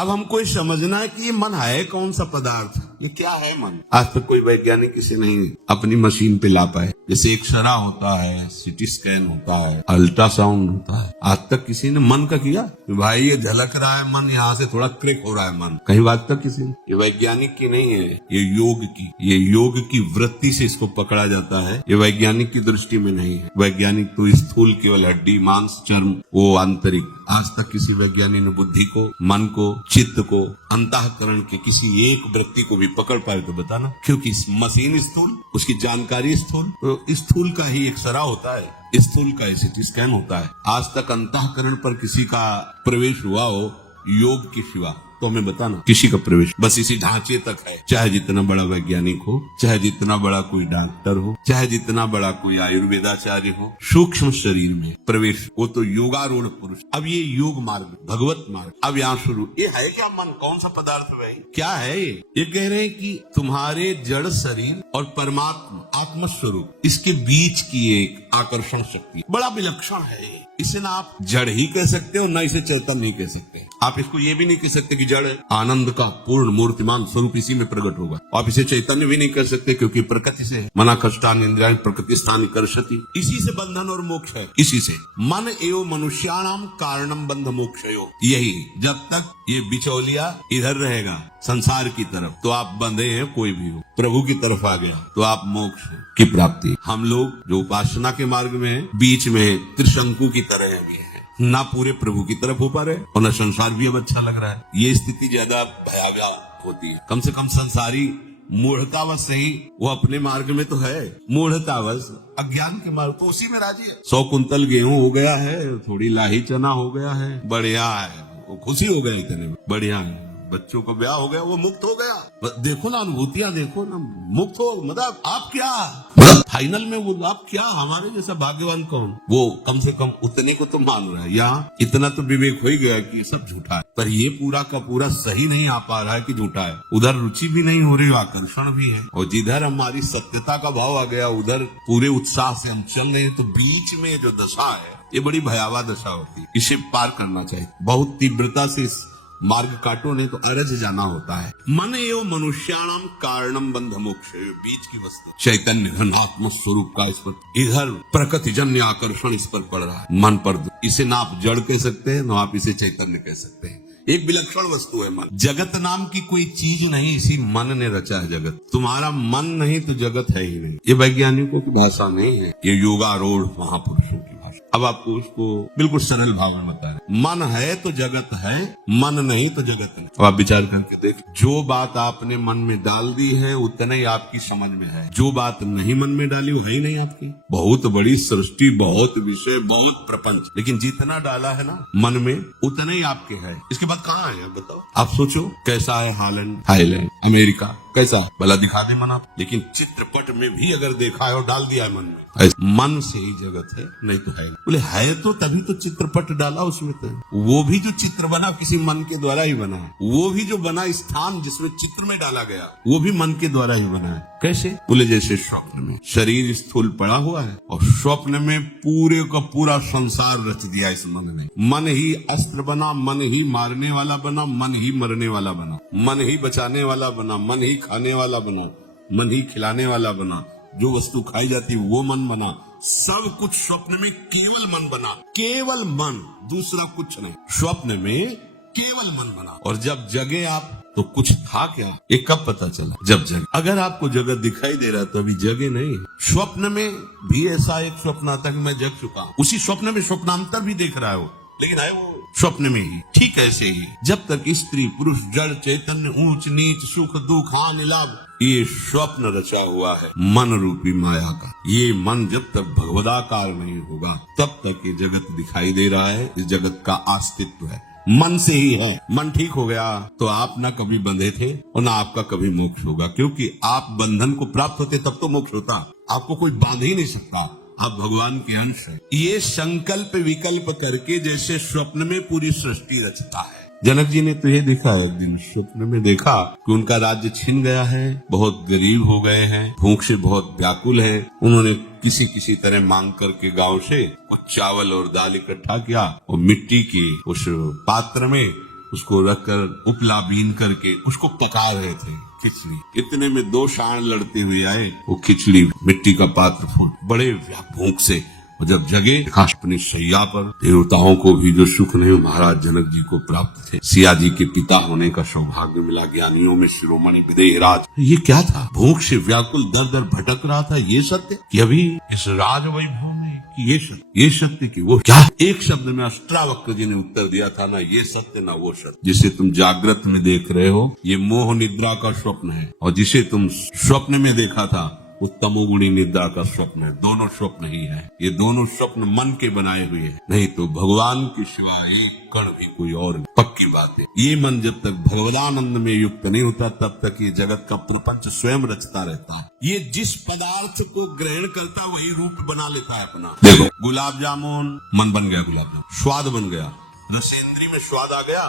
अब हमको ये समझना है कि ये मन है कौन सा पदार्थ, ये क्या है मन। आज तक कोई वैज्ञानिक इसे नहीं अपनी मशीन पे ला पाए। जैसे एक्सरा होता है, सीटी स्कैन होता है, अल्ट्रासाउंड होता है, आज तक किसी ने मन का किया कि भाई ये झलक रहा है मन, यहाँ से थोड़ा क्लिक हो रहा है मन, कहीं बात तक किसी ने। ये वैज्ञानिक की नहीं है, ये योग की वृत्ति से इसको पकड़ा जाता है। ये वैज्ञानिक की दृष्टि में नहीं है। वैज्ञानिक तो स्थूल केवल हड्डी मांस चर्म, वो आंतरिक। आज तक किसी वैज्ञानिक ने बुद्धि को, मन को, चित्त को, अंतःकरण के किसी एक वृत्ति को भी पकड़ पाए तो बताना। क्योंकि मशीन स्थूल, उसकी जानकारी स्थूल, तो स्थूल का ही एक्सरा होता है, स्थूल का सीटी स्कैन होता है। आज तक अंतःकरण पर किसी का प्रवेश हुआ हो योग के सिवा तो हमें बताना, किसी का प्रवेश बस इसी ढांचे तक है। चाहे जितना बड़ा वैज्ञानिक हो, चाहे जितना बड़ा कोई डॉक्टर हो, चाहे जितना बड़ा कोई आयुर्वेदाचार्य हो, सूक्ष्म शरीर में प्रवेश वो तो योगारूढ़ पुरुष। अब ये योग मार्ग, भगवत मार्ग, अब यहाँ शुरू। ये है क्या मन, कौन सा पदार्थ है, क्या है ये कह रहे हैं कि तुम्हारे जड़ शरीर और परमात्मा आत्मस्वरूप, इसके बीच की एक आकर्षण शक्ति बड़ा विलक्षण है। इसे ना आप जड़ ही कह सकते हो, ना इसे चेतन नहीं कह सकते। आप इसको ये भी नहीं कह सकते कि जड़ आनंद का पूर्ण मूर्तिमान स्वरूप इसी में प्रकट होगा। आप इसे चैतन्य भी नहीं कर सकते क्योंकि प्रकृति से मना कष्टान इंद्रियाण प्रकृति स्थान कर्षति, इसी से बंधन और मोक्ष है। इसी से मन एवं मनुष्याणाम कारणम बंध मोक्षयो। यही जब तक ये बिचौलिया इधर रहेगा संसार की तरफ तो आप बंधे हैं, कोई भी हो। प्रभु की तरफ आ गया तो आप मोक्ष की प्राप्ति। हम लोग जो उपासना के मार्ग में हैं, बीच में त्रिशंकु की तरह भी है, ना पूरे प्रभु की तरफ हो पा रहे और न संसार भी अब अच्छा लग रहा है। ये स्थिति ज्यादा भयावह होती है। कम से कम संसारी मूढ़तावश सही, वो अपने मार्ग में तो है, मूढ़तावश अज्ञान के मार्ग तो उसी में राजी है। 100 कुंतल गेहूं हो गया है, थोड़ी लाही चना हो गया है, बढ़िया है, वो खुशी हो गया, इतने में बढ़िया है। बच्चों का ब्याह हो गया, वो मुक्त हो गया। देखो ना अनुभूतियां, देखो ना, मुक्त हो, मतलब आप क्या, मतलब फाइनल में वो आप क्या, हमारे जैसा भाग्यवान कौन। वो कम से कम उतने को तो मान रहा है। यहाँ इतना तो विवेक हो ही गया कि ये सब झूठा है, पर ये पूरा का पूरा सही नहीं आ पा रहा है कि झूठा है। उधर रुचि भी नहीं हो रही, आकर्षण भी है, और जिधर हमारी सत्यता का भाव आ गया उधर पूरे उत्साह से हम चल रहे हैं। तो बीच में जो दशा है ये बड़ी भयावह दशा होती है। इसे पार करना चाहिए, बहुत तीव्रता से इस मार्ग काटो, नहीं तो अरज जाना होता है। मन एवं मनुष्याणाम कारणम बंध मोक्ष, बीच की वस्तु चैतन्य घनात्म स्वरूप का इस पर इधर प्रकृति जन्य आकर्षण इस पर पड़ रहा है, मन पर। इसे ना आप जड़ कह सकते हैं, ना आप इसे चैतन्य कह सकते हैं। एक विलक्षण वस्तु है मन। जगत नाम की कोई चीज नहीं, इसी मन ने रचा है जगत। तुम्हारा मन नहीं तो जगत है ही नहीं। ये वैज्ञानिकों की भाषा नहीं है, ये योगारूढ़ महापुरुषों की भाषा। अब आपको उसको बिल्कुल सरल भाव में बता रहे, मन है तो जगत है, मन नहीं तो जगत नहीं। अब आप विचार करके देख, जो बात आपने मन में डाल दी है उतना ही आपकी समझ में है, जो बात नहीं मन में डाली वो है ही नहीं आपकी। बहुत बड़ी सृष्टि, बहुत विषय, बहुत प्रपंच, लेकिन जितना डाला है ना मन में उतना ही आपके है। इसके बाद कहाँ है बताओ। आप सोचो कैसा है हालैंड, थाईलैंड, अमेरिका, कैसा भला दिखा दे मन आप, लेकिन चित्रपट में भी अगर देखा है और डाल दिया है मन में, मन से ही जगत है, नहीं तो है। बोले है तो तभी तो चित्रपट डाला उसमें, तो वो भी जो चित्र बना किसी मन के द्वारा ही बना है। वो भी जो बना स्थान जिसमें चित्र में डाला गया वो भी मन के द्वारा ही बना है। कैसे? बोले जैसे स्वप्न में शरीर स्थूल पड़ा हुआ है और स्वप्न में पूरे का पूरा संसार रच दिया इस मन ने। मन ही अस्त्र बना, मन ही मारने वाला बना, मन ही मरने वाला बना, मन ही बचाने वाला बना, मन ही खाने वाला बना, मन ही खिलाने वाला बना, जो वस्तु खाई जाती वो मन बना। सब कुछ स्वप्न में केवल मन बना, केवल मन, दूसरा कुछ नहीं। स्वप्न में केवल मन बना, और जब जगे आप तो कुछ था क्या, ये कब पता चला? जब जगे। अगर आपको जगत दिखाई दे रहा तो अभी जगे नहीं। स्वप्न में भी ऐसा एक स्वप्न आता कि मैं जग चुका हूँ, उसी स्वप्न में स्वप्नांतर भी देख रहा है वो, लेकिन है वो स्वप्न में ही। ठीक ऐसे ही जब तक स्त्री पुरुष जड़ चैतन्य ऊंच नीच सुख दुख हानि लाभ ये स्वप्न रचा हुआ है मन रूपी माया का, ये मन जब तक भगवदाकार नहीं होगा तब तक ये जगत दिखाई दे रहा है। इस जगत का अस्तित्व है मन से ही है। मन ठीक हो गया तो आप ना कभी बंधे थे और ना आपका कभी मोक्ष होगा, क्योंकि आप बंधन को प्राप्त होते तब तो मोक्ष होता। आपको कोई बांध ही नहीं सकता, आप भगवान के अंश हैं। ये संकल्प विकल्प करके जैसे स्वप्न में पूरी सृष्टि रचता है। जनक जी ने तो ये देखा, एक दिन स्वप्न में देखा कि उनका राज्य छिन गया है, बहुत गरीब हो गए हैं, भूख से बहुत व्याकुल है। उन्होंने किसी तरह मांग करके गांव से कुछ चावल और दाल इकट्ठा किया और मिट्टी के उस पात्र में उसको रखकर उपला बीन करके उसको पका रहे थे खिचड़ी। इतने में 2 सांड लड़ते हुए आए, वो खिचड़ी मिट्टी का पात्र फोड़ बड़े भूख से और जब जगे अपनी शैया पर, देवताओं को भी जो सुख नहीं महाराज जनक जी को प्राप्त थे। सिया जी के पिता होने का सौभाग्य मिला, ज्ञानियों में शिरोमणि विदेहराज। ये क्या था? भूख से व्याकुल दर दर भटक रहा था। ये सत्य कि अभी इस राज वैभव में, कि ये सत्य कि वो क्या? एक शब्द में अष्टावक्र जी ने उत्तर दिया था, ना ये सत्य ना वो सत्य। जिसे तुम जागृत में देख रहे हो ये मोह निद्रा का स्वप्न है, और जिसे तुम स्वप्न में देखा था वो तमोगुणी निद्रा का स्वप्न है। दोनों स्वप्न ही है। ये दोनों स्वप्न मन के बनाए हुए हैं, नहीं तो भगवान के सिवा एक कण भी कोई और नहीं। पक्की बात है। ये मन जब तक भगवदानंद में युक्त नहीं होता तब तक ये जगत का प्रपंच स्वयं रचता रहता है। ये जिस पदार्थ को ग्रहण करता वही रूप बना लेता है अपना। देखो गुलाब जामुन, मन बन गया गुलाब जामुन, स्वाद बन गया, रसेंद्री में स्वाद आ गया,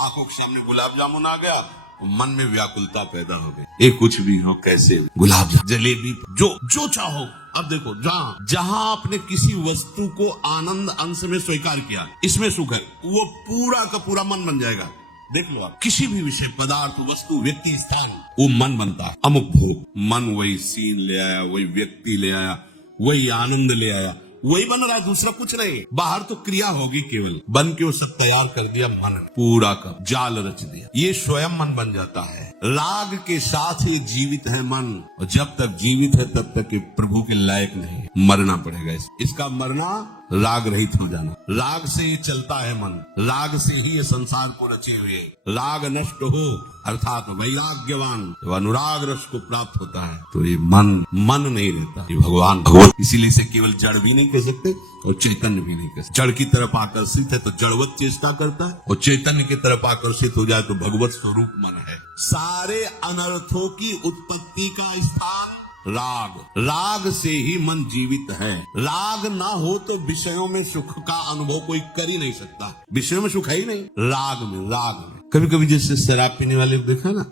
आंखों के सामने गुलाब जामुन आ गया, मन में व्याकुलता पैदा हो गई। ये कुछ भी हो, कैसे गुलाब जामुन, जलेबी, जो चाहो। अब देखो जहां आपने किसी वस्तु को आनंद अंश में स्वीकार किया, इसमें सुख है, वो पूरा का पूरा मन बन जाएगा। देख लो आप, किसी भी विषय, पदार्थ, वस्तु, व्यक्ति, स्थान, वो मन बनता है। अमुक भूख, मन वही सीन ले आया, वही व्यक्ति ले आया, वही आनंद ले आया, वही बन रहा है, दूसरा कुछ नहीं। बाहर तो क्रिया होगी केवल, बन के वो सब तैयार कर दिया मन, पूरा का जाल रच दिया। ये स्वयं मन बन जाता है। राग के साथ ये जीवित है मन, और जब तक जीवित है तब तक ये प्रभु के लायक नहीं है। मरना पड़ेगा इसका मरना, राग रहित हो जाना। राग से ही चलता है मन, राग से ही ये संसार को रचे हुए। राग नष्ट हो अर्थात वैराग्यवान जब अनुराग रस को प्राप्त होता है तो ये मन नहीं रहता, ये भगवान। इसीलिए इसे केवल जड़ भी नहीं कह सकते और चैतन्य भी नहीं कह सकते। जड़ की तरफ आकर्षित है तो जड़वत चेष्टा करता है, और चैतन्य की तरफ आकर्षित हो जाए तो भगवत स्वरूप मन है। सारे अनर्थों की उत्पत्ति का स्थान राग से ही मन जीवित है। राग ना हो तो विषयों में सुख का अनुभव कोई कर ही नहीं सकता। विषयों में सुख है ही नहीं, राग में। कभी कभी जैसे शराब पीने वाले देखा ना,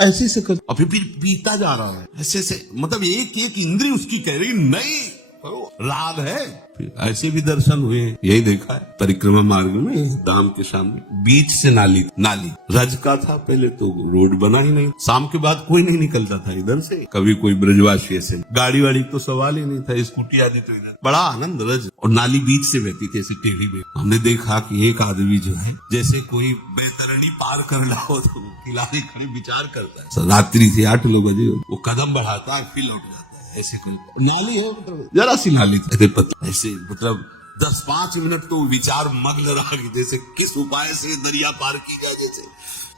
ऐसे से कर, और फिर पीता जा रहा है ऐसे, मतलब एक इंद्रिय उसकी कह रही नहीं, राग है। ऐसे भी दर्शन हुए, यही देखा है परिक्रमा मार्ग में, धाम के सामने बीच से नाली रज का था। पहले तो रोड बना ही नहीं, शाम के बाद कोई नहीं निकलता था इधर से, कभी कोई ब्रजवासी ऐसे, गाड़ी वाड़ी तो सवाल ही नहीं था, स्कूटी आदि तो इधर, बड़ा आनंद रज, और नाली बीच से बहती थी ऐसे टेढ़ी में। हमने देखा कि एक आदमी जो है जैसे कोई बैतरणी पार कर रहा हो तो किनारे खड़े विचार करता है। रात्रि से 8-9 बजे वो कदम बढ़ाता है, फिर लौट जाता है। ऐसे कोई नाली है, मतलब जरा सी नाली ऐसे, मतलब 10-5 मिनट तो विचार मग्न रहा कि जैसे किस उपाय से दरिया पार की जाए। जैसे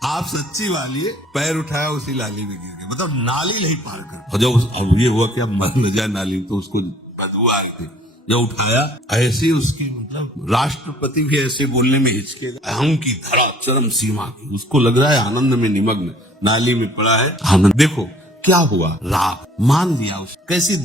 आप सच्ची वाली है, पैर उठाया उसी नाली में गिर गया, मतलब नाली नहीं पार कर। और जब अब ये हुआ कि अब मर न जाए नाली, तो उसको बदबू आ रही थी, जब उठाया ऐसे उसकी, मतलब राष्ट्रपति भी ऐसे बोलने में हिचके, अहम की धरा चरम सीमा की, उसको लग रहा है आनंद में निमग्न, नाली में पड़ा है आनंद। देखो क्या हुआ, राग मान लिया उस। कैसी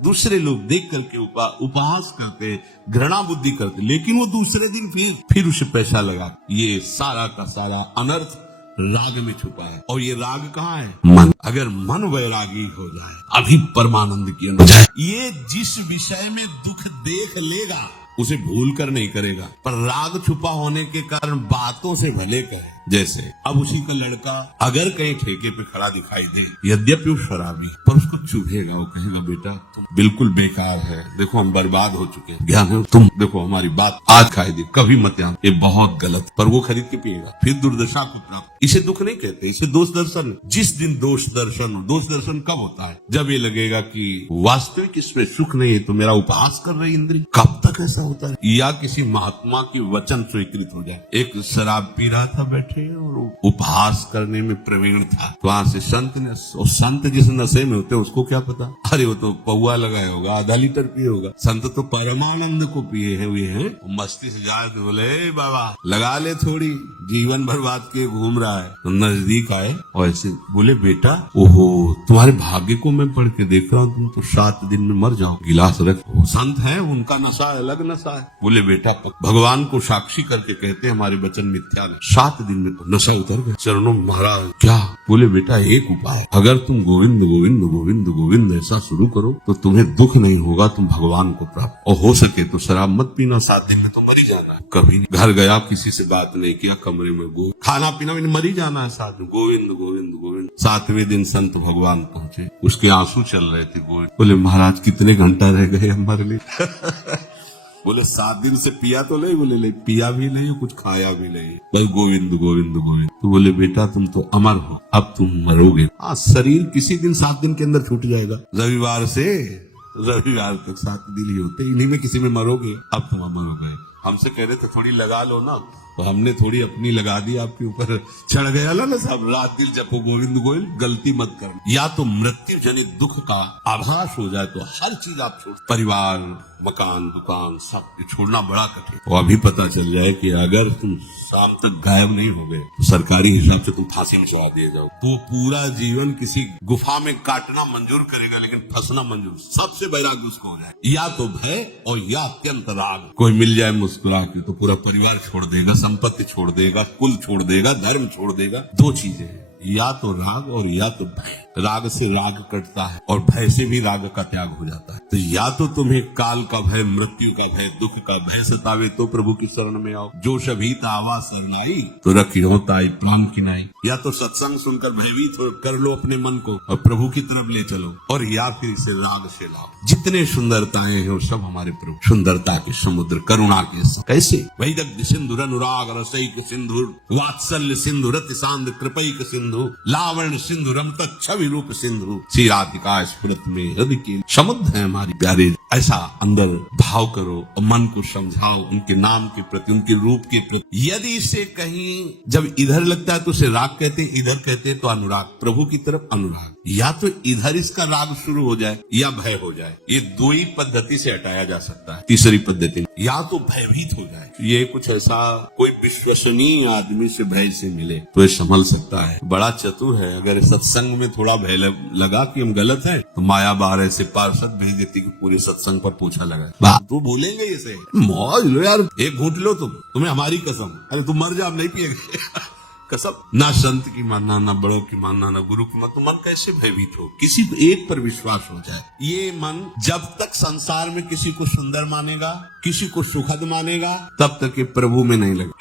दूसरे लोग देख करके उपहास करते, घृणा बुद्धि करते, लेकिन वो दूसरे दिन फिर उसे पैसा लगा। ये सारा का सारा अनर्थ राग में छुपा है। और ये राग कहाँ है? मन। अगर मन वैरागी हो जाए, अभी परमानंद की अनुभव जाए, ये जिस विषय में दुख देख लेगा उसे भूल कर नहीं करेगा, पर राग छुपा होने के कारण बातों से भले कहे। जैसे अब उसी का लड़का अगर कहीं ठेके पे खड़ा दिखाई दे, यद्यपि वो शराबी, पर उसको चुभेगा, वो कहेगा बेटा तुम बिल्कुल बेकार है, देखो हम बर्बाद हो चुके हैं, ज्ञान है, तुम देखो हमारी बात आज खाई दे, कभी मत आना, ये बहुत गलत। पर वो खरीद के पिएगा, फिर दुर्दशा को प्राप्त। इसे दुख नहीं कहते, इसे दोष दर्शन। जिस दिन दोष दर्शन कब होता है? जब ये लगेगा कि वास्तविक इसमें सुख नहीं है, तो मेरा उपहास कर रही इंद्रिय। कब तक ऐसा होता है? या किसी महात्मा की वचन स्वीकृत हो जाए। एक शराब पी रहा था बैठे और उपहास करने में प्रवीण था, तो वहां से संत ने, और संत जिस नशे में होते उसको क्या पता, अरे वो तो पौवा लगाया होगा, आधा लीटर पिए होगा। संत तो परमानंद को पिए हुए हैं, मस्ती से जाए तो बोले बाबा लगा ले थोड़ी, जीवन भर के घूम रहा है। तो नजदीक आए और ऐसे बोले बेटा, ओहो तुम्हारे भाग्य को मैं पढ़ के देख रहा हूँ, तुम तो 7 दिन में मर जाओ, गिलास रख। वो संत है, उनका नशा अलग नशा है। बोले बेटा भगवान को साक्षी करके कहते हैं हमारे वचन मिथ्या नहीं, 7 दिन में तो नशा उतर गया। चरणों में महाराज क्या बोले, बेटा एक उपाय, अगर तुम गोविंद गोविंद गोविंद गोविंद ऐसा शुरू करो तो तुम्हें दुख नहीं होगा, तुम भगवान को प्राप्त, और हो सके तो शराब मत पीना, 7 दिन में तो मर ही जाना है। कभी नहीं घर गया, किसी से बात नहीं किया, कमरे में गो खाना पीना भी मर ही जाना है, 7 दिन गोविंद गोविंद गोविंद। 7वें दिन संत भगवान पहुंचे, उसके आंसू चल रहे थे। गोविंद बोले, महाराज कितने घंटा रह गए हमारे लिए। बोले 7 दिन से पिया तो नहीं, बोले नहीं पिया भी नहीं, कुछ खाया भी नहीं, बस गोविंद गोविंद गोविंद। तो बोले बेटा तुम तो अमर हो, अब तुम मरोगे। हाँ, शरीर किसी दिन 7 दिन के अंदर छूट जाएगा, रविवार से रविवार तक 7 दिन ही होते, इन्हीं में किसी में मरोगे, अब तुम अमर हो गए। हमसे कह रहे तो थोड़ी लगा लो ना, तो हमने थोड़ी अपनी लगा दी, आपके ऊपर चढ़ गया ना साहब, रात दिन जपो गोविंद गोविंद, गलती मत कर। या तो मृत्यु जनित दुख का आभास हो जाए तो हर चीज आप छोड़, परिवार मकान दुकान सब छोड़ना बड़ा कठिन। तो अभी पता चल जाए कि अगर तुम शाम तक गायब नहीं हो गए तो सरकारी हिसाब से तुम फांसी में चढ़ा दिए जाओ, तो पूरा जीवन किसी गुफा में काटना मंजूर करेगा, लेकिन फंसना मंजूर। सबसे वैराग्य उसको हो जाए, या तो भय और या अत्यंत राग। कोई मिल जाए मुस्कुरा के तो पूरा परिवार छोड़ देगा, संपत्ति छोड़ देगा, कुल छोड़ देगा, धर्म छोड़ देगा। 2 चीजें हैं, या तो राग और या तो भय। राग से राग कटता है और भय से भी राग का त्याग हो जाता है। तो या तो तुम्हें काल का भय, मृत्यु का भय, दुख का भय सतावे तो प्रभु की शरण में आओ, जो सभी तावा शरणाई तो रखियो ताई प्राण की नाई। या तो सत्संग सुनकर भयभीत कर लो अपने मन को और प्रभु की तरफ ले चलो, और या फिर इसे राग से लाओ। जितने सुंदरताएं हैं वो सब हमारे प्रभु, सुंदरता के समुद्र, करुणा के कैसे वैदग्ध सिंधुर अनुराग रसैक सिंधु, वात्सल्य सिंधु रति सांद्र कृपैक सिंधु, लावण्य सिंधु रमता छवि रूप सिंधु, श्री राधिका स्फुरत में हृदय के समुद्र है हमारी प्यारे। ऐसा अंदर भाव करो और मन को समझाओ उनके नाम के प्रति, उनके रूप के प्रति। यदि इसे कहीं जब इधर लगता है तो उसे राग कहते, इधर कहते तो अनुराग, प्रभु की तरफ अनुराग। या तो इधर इसका राग शुरू हो जाए या भय हो जाए, ये 2 ही पद्धति से हटाया जा सकता है। तीसरी पद्धति या तो भयभीत हो जाए, ये कुछ ऐसा कोई विश्वसनीय आदमी से भय से मिले तो ये संभल सकता है, बड़ा चतुर है। अगर सत्संग में थोड़ा भय लगा कि हम गलत है तो माया बाहर ऐसे पार्षद भेज देती कि पूरे सत्संग पर पूछा लगा, तो बोलेंगे इसे मौज लो यार, एक घूंट लो तुम्हें हमारी कसम, अरे तुम मर जाओ नहीं पिएगा कसम। ना संत की मानना, ना बड़ों की मानना, ना गुरु की मानना, तो मन कैसे भयभीत हो, किसी एक पर विश्वास हो जाए। ये मन जब तक संसार में किसी को सुंदर मानेगा, किसी को सुखद मानेगा, तब तक ये प्रभु में नहीं लगेगा।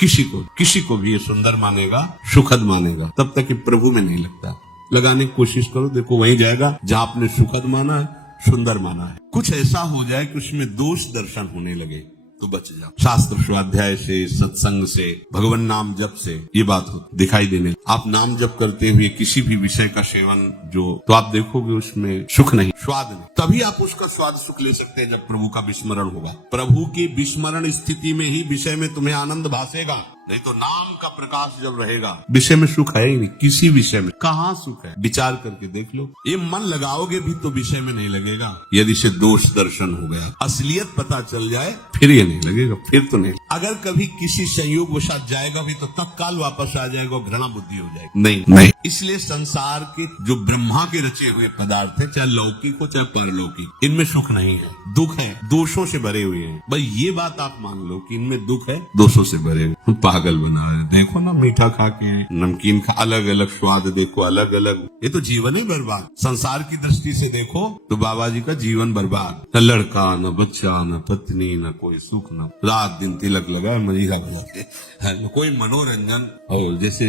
किसी को भी ये सुंदर मानेगा, सुखद मानेगा, तब तक ये प्रभु में नहीं लगता। लगाने की कोशिश करो, देखो वहीं जाएगा जहां आपने सुखद माना है, सुंदर माना है। कुछ ऐसा हो जाए कि उसमें दोष दर्शन होने लगे तो बच जाओ। शास्त्र स्वाध्याय से, सत्संग से, भगवान नाम जप से ये बात हो दिखाई देने। आप नाम जप करते हुए किसी भी विषय का सेवन तो आप देखोगे उसमें सुख नहीं, स्वाद नहीं। तभी आप उसका स्वाद सुख ले सकते हैं जब प्रभु का विस्मरण होगा। प्रभु की विस्मरण स्थिति में ही विषय में तुम्हें आनंद भासेगा, नहीं तो नाम का प्रकाश जब रहेगा विषय में सुख है ही नहीं। किसी विषय में कहाँ सुख है, विचार करके देख लो। ये मन लगाओगे भी तो विषय में नहीं लगेगा। यदि से दोष दर्शन हो गया, असलियत पता चल जाए, फिर ये नहीं लगेगा, फिर तो नहीं। अगर कभी किसी संयोग वशात जाएगा भी तो तत्काल वापस आ जाएगा, घृणा बुद्धि हो जाएगी, नहीं। इसलिए संसार के जो ब्रह्मा के रचे हुए पदार्थ है, चाहे लौकिक हो चाहे परलौकिक, इनमें सुख नहीं है, दुख है, दोषों से भरे हुए हैं। भाई ये बात आप मान लो कि इनमें दुख है, दोषों से भरे हुए। पागल बना है, देखो ना मीठा खा के, नमकीन खा, अलग अलग स्वाद देखो, अलग अलग, ये तो जीवन ही बर्बाद। संसार की दृष्टि से देखो तो बाबा जी का जीवन बर्बाद, न लड़का, न बच्चा, न पत्नी, न कोई सुख, न रात दिन तिलक लगा मजीरा भला, न कोई मनोरंजन। और जैसे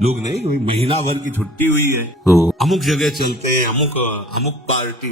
लोग नहीं, कोई महीना भर की छुट्टी हुई है तो अमुक जगह चलते हैं, अमुक पार्टी,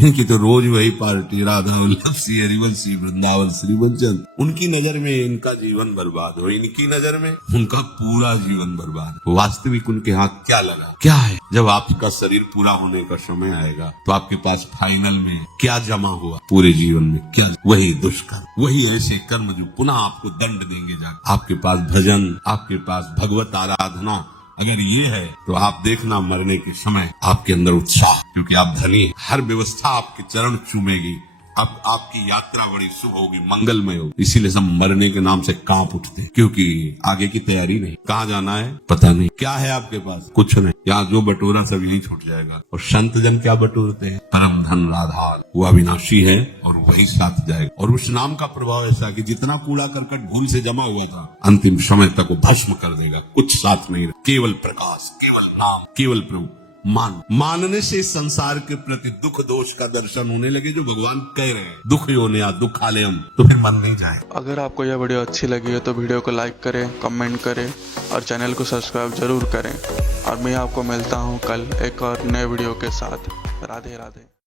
इनकी तो रोज वही पार्टी, राधा वल्लभ सी, हरिवंशी, वृंदावन श्री वंचन। उनकी नजर में इनका जीवन बर्बाद हो, इनकी नजर में उनका पूरा जीवन बर्बाद। वास्तविक उनके हाथ क्या लगा, क्या है? जब आपका शरीर पूरा होने का समय आएगा तो आपके पास फाइनल में क्या जमा हुआ पूरे जीवन में, क्या? वही दुष्कर्म, वही ऐसे कर्म जो पुनः आपको दंड देंगे। आपके पास भजन, आपके पास भगवत आराधना अगर ये है तो आप देखना मरने के समय आपके अंदर उत्साह, क्योंकि आप धनी, हर व्यवस्था आपके चरण चूमेगी, अब आपकी यात्रा बड़ी शुभ होगी, मंगलमय होगी। इसीलिए सब मरने के नाम से कांप उठते, क्योंकि आगे की तैयारी नहीं। कहाँ जाना है पता नहीं, क्या है आपके पास, कुछ नहीं। यहाँ जो बटोरा सब यही छूट जाएगा। और संत जन क्या बटोरते हैं, परम धन आधार, वो अविनाशी है और वही साथ जाएगा। और उस नाम का प्रभाव ऐसा कि जितना कूड़ा करकट भूल से जमा हुआ था, अंतिम समय तक वो भस्म कर देगा, कुछ साथ नहीं, केवल प्रकाश, केवल नाम, केवल प्रभु। मानने से इस संसार के प्रति दुख दोष का दर्शन होने लगे, जो भगवान कह रहे हैं, दुख योने या दुख आलयम, तो फिर मन नहीं जाए। अगर आपको यह वीडियो अच्छी लगी है तो वीडियो को लाइक करें, कमेंट करें और चैनल को सब्सक्राइब जरूर करें। और मैं आपको मिलता हूँ कल एक और नए वीडियो के साथ। राधे राधे।